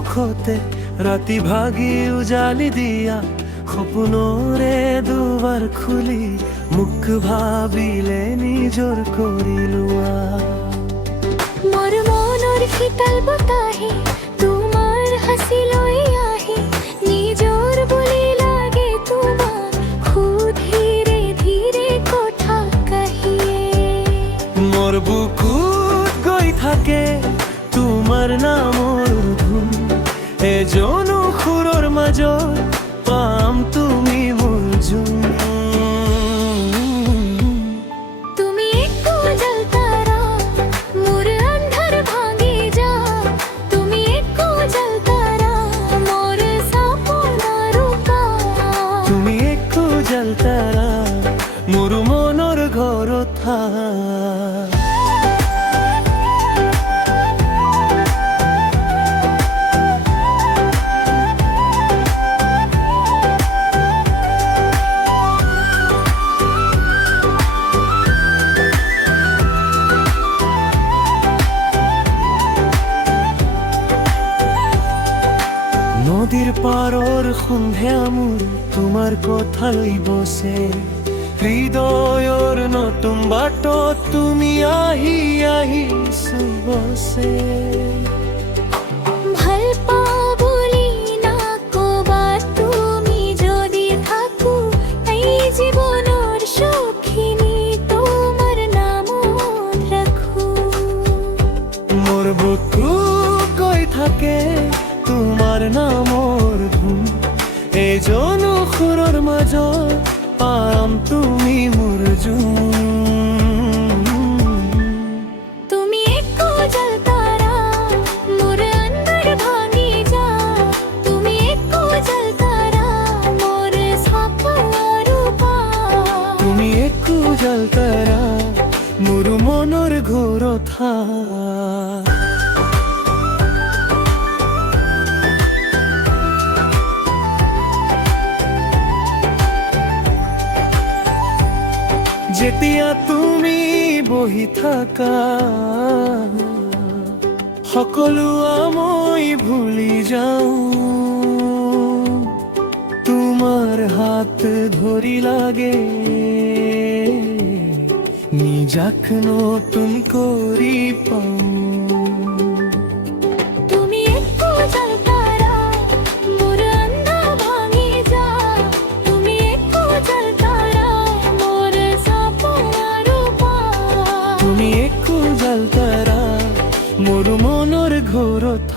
সন্মুখতে ৰাতি ভাগি উজালি দিয়া সপোনৰে দুৱাৰ খুলি মুখ ভাবিলে নিজৰ কৰি লোৱা মোৰ মনৰ শীতল বতাহে তোমাৰ হাসি লৈ আহে নিজৰ বুলি লাগে তোমাক ধীৰে ধীৰে কথা কাহিয়ে মোৰ বুকুত গৈ থাকে তোমাৰ নামৰ ধুন এজন সুৰৰ মাজত পাম তুমি মোৰ জোন তুমি এক উজাল তারা মোর আন্ধার ভাঙি যা তুমি এক উজাল তারা মোর সপনার রূপা তুমি এক উজাল তাৰা মোৰ মনৰ ঘৰত নদীৰ পাৰৰ সন্ধিয়া মোৰ তোমাৰ কথা লৈ বসে হৃদয়ৰ নতুন বাটত তুমি আহি আহি বসে ভাল পাও বলি না কবা তুমি যদি থাকো এই জীবনের সখিনী তোমার নাম রাখো মোৰ বুকু গৈ থাকে তোমাৰ নামৰ ধুন এজন সুৰৰ মাজত পাম তুমি মোৰ জোন তুমি এক উজাল তারা মোর আন্ধার ভাঙি যা তুমি এক উজাল তারা মোর সপনার রূপা তুমি এক উজাল তাৰা মোৰ মনৰ ঘৰত যেতিয়া তুমি বহি থাকা সকলো মই ভুলি যাওঁ তোমাৰ হাত ধৰি লাগে নিজাক নতুন কৰি পাওঁ তুমি এক উজাল তারা মোর আন্ধার ভাঙি যা তুমি এক উজাল তারা মোর সপনার রূপা তুমি এক উজাল তাৰা মোৰ মনৰ ঘৰত